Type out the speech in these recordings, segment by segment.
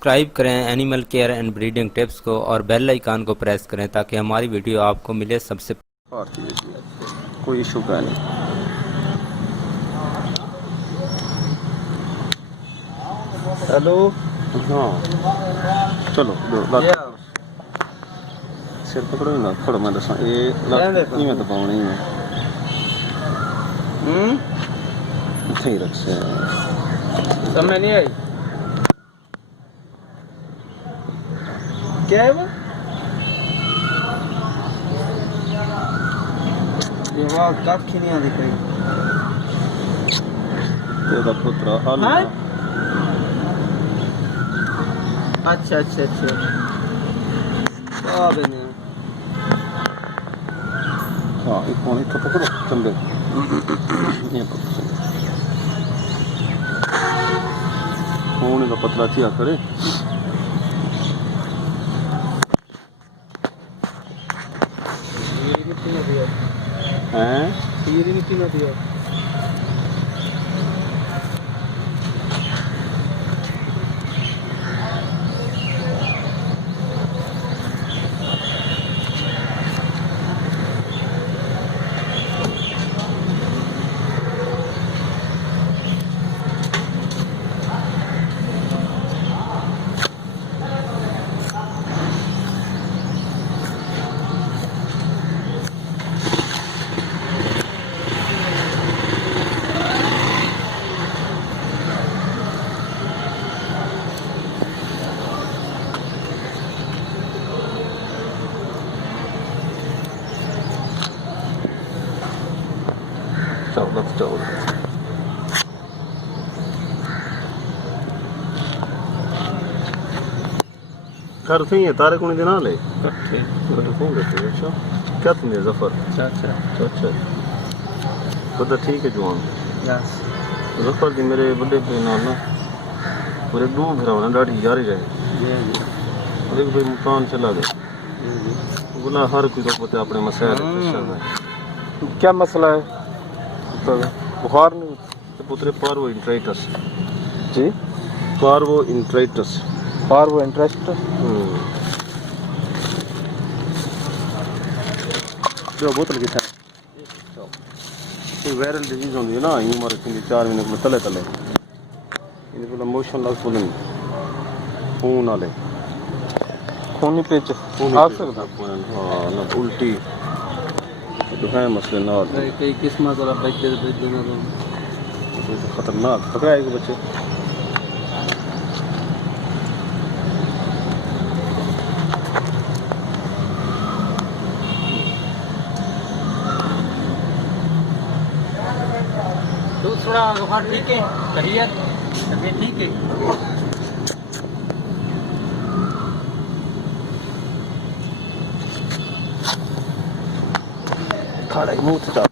Subscribe करें animal care and breeding tips को और बेल आइकन को प्रेस करें ताकि हमारी वीडियो आपको मिले सबसे कोई इशू का नहीं। हेलो हाँ चलो सिर पकड़ो ना थोड़ा मैं दसा ये में तो पाँव नहीं है सही रख से समय नहीं आई क्या है वो ये वाह काट नहीं आ दिख रही तेरा पुत्र हाल हाँ? अच्छा अच्छा अच्छा बने हाँ एक फोन इतना पकड़ो चंबे ये पकड़ो फोन का पतला थिया करे मिट्टी में दिया हैं ये मिट्टी में दिया चौदह कर सही है तारे को दिन ले फोन करते अच्छा क्या तुमने जफर अच्छा पता ठीक है जवान जफर दी मेरे बड़े पे ना पूरे दू फिर ना डाढ़ी यारी रहे एक भाई मकान चला गया बोला हर कोई तो पता अपने मसाइल क्या मसला है तो बुखार नहीं तो पुत्रे पार्वो इंट्राइटस जी पार्वो इंट्राइटस वो इंटरेस्ट जो बोतल की था वायरल डिजीज होती है ना ये मारे 4 महीने को तले तले इनको मोशन लग बोलें खून वाले खूनी पेच आ सकता हाँ ना उल्टी दुखाए मसले ना कई किस्म का बच्चे खतरनाक पकड़ाएगा बच्चे तो थोड़ा बुखार ठीक है खैरियत तबीयत ठीक है खाड़ा मुंह से चाप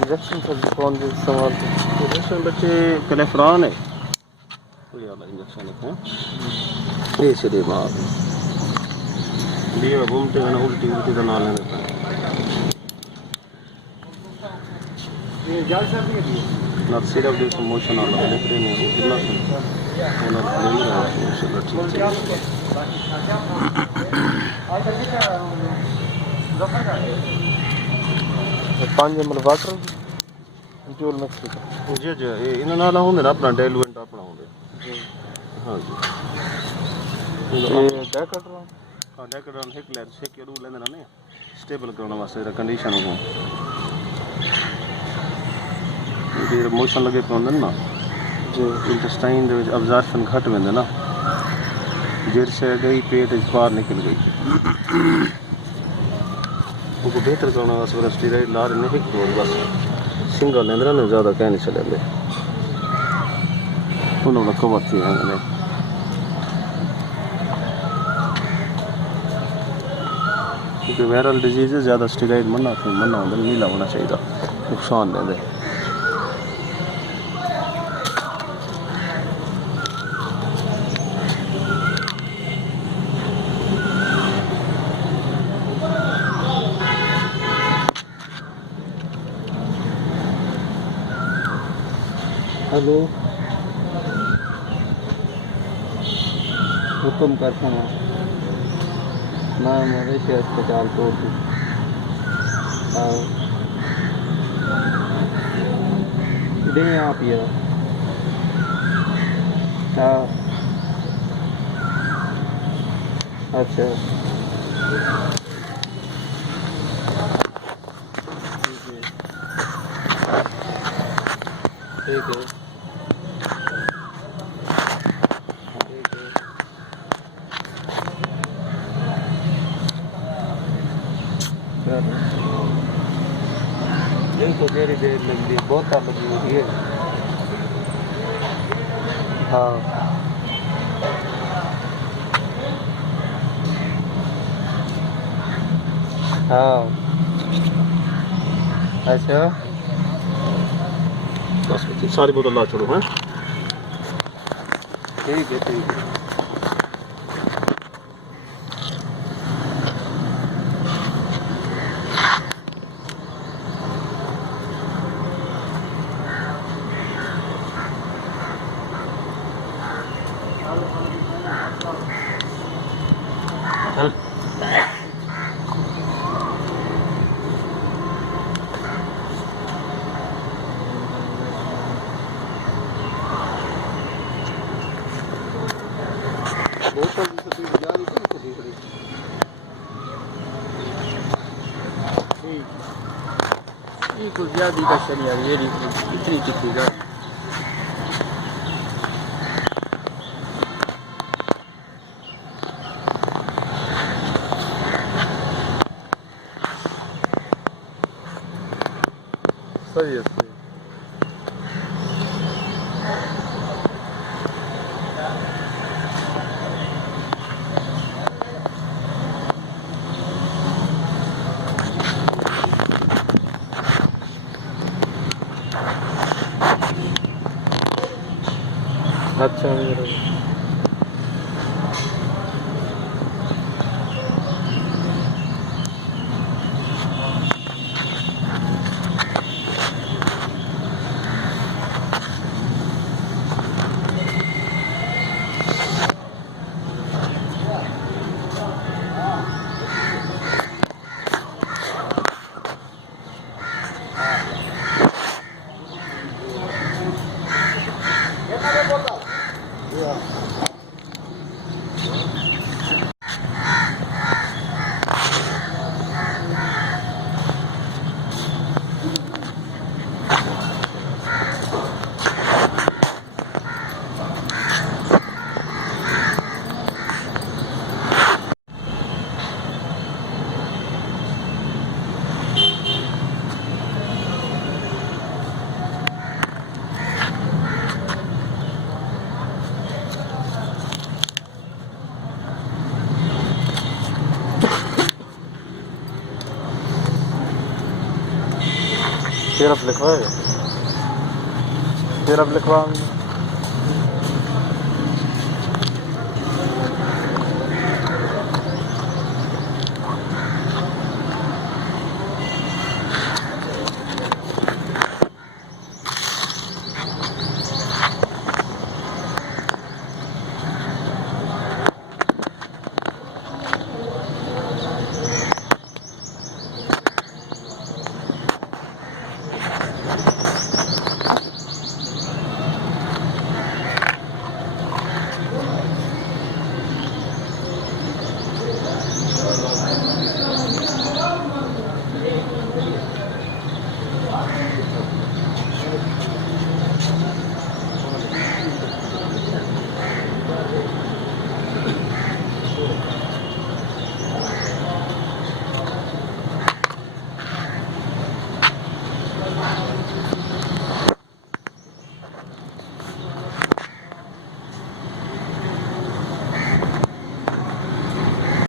इंजेक्शन सब कौन से इस्तेमाल इंजेक्शन बच्चे कलेफ्रान है कोई वाला इंजेक्शन है ये सीधे मार लिए घूमते हैं ना उल्टी उल्टी का नाल लेते हैं ये जाल साहब के लिए ना सिर्फ दे मोशन आ रहा है लेकिन नहीं वो कितना सुन ना ले रहा है इंशाल्लाह ठीक है 5 ml वाटर इंट्यूल मिक्स कर जी जी ये इन नाल होंगे ना अपना डाइल्यूएंट अपना होंगे जी हाँ जी ये क्या कर रहा हूं हाँ डेकोरेशन है क्लियर से के रूल लेना नहीं स्टेबल करने वास्ते कंडीशन को ये मोशन लगे पे होंगे ना जी इंटेस्टाइन दे अब्जॉर्प्शन घट वेंदे ना जेर से गई पेट इस बाहर निकल गई उनको बेहतर करना वास्ते स्टीराइड लार नहीं कोई बस सिंगल लेंदरा ने ज़्यादा कह नहीं चले उन्होंने कवर थी हमने क्योंकि वायरल डिजीज है ज़्यादा स्टीराइड मना होता नीला होना चाहिए नुकसान दे हेलो हुक्म कर सुना ना मवेशी अस्पताल तोड़ दी दे आप यार हाँ अच्छा ठीक है इनको देरी देर लगती है बहुत लगी हुई है हाँ हाँ अच्छा बस सारी बोतल ला छोड़ो हैं ठीक है ठीक है चल बोतल भी तो जा रही है दिख रही ये कुछ ज्यादा का शरीर ये इतनी चिपकी जा सही है अच्छा सिर्फ लिखवाएगा सिर्फ लिखवाएंगे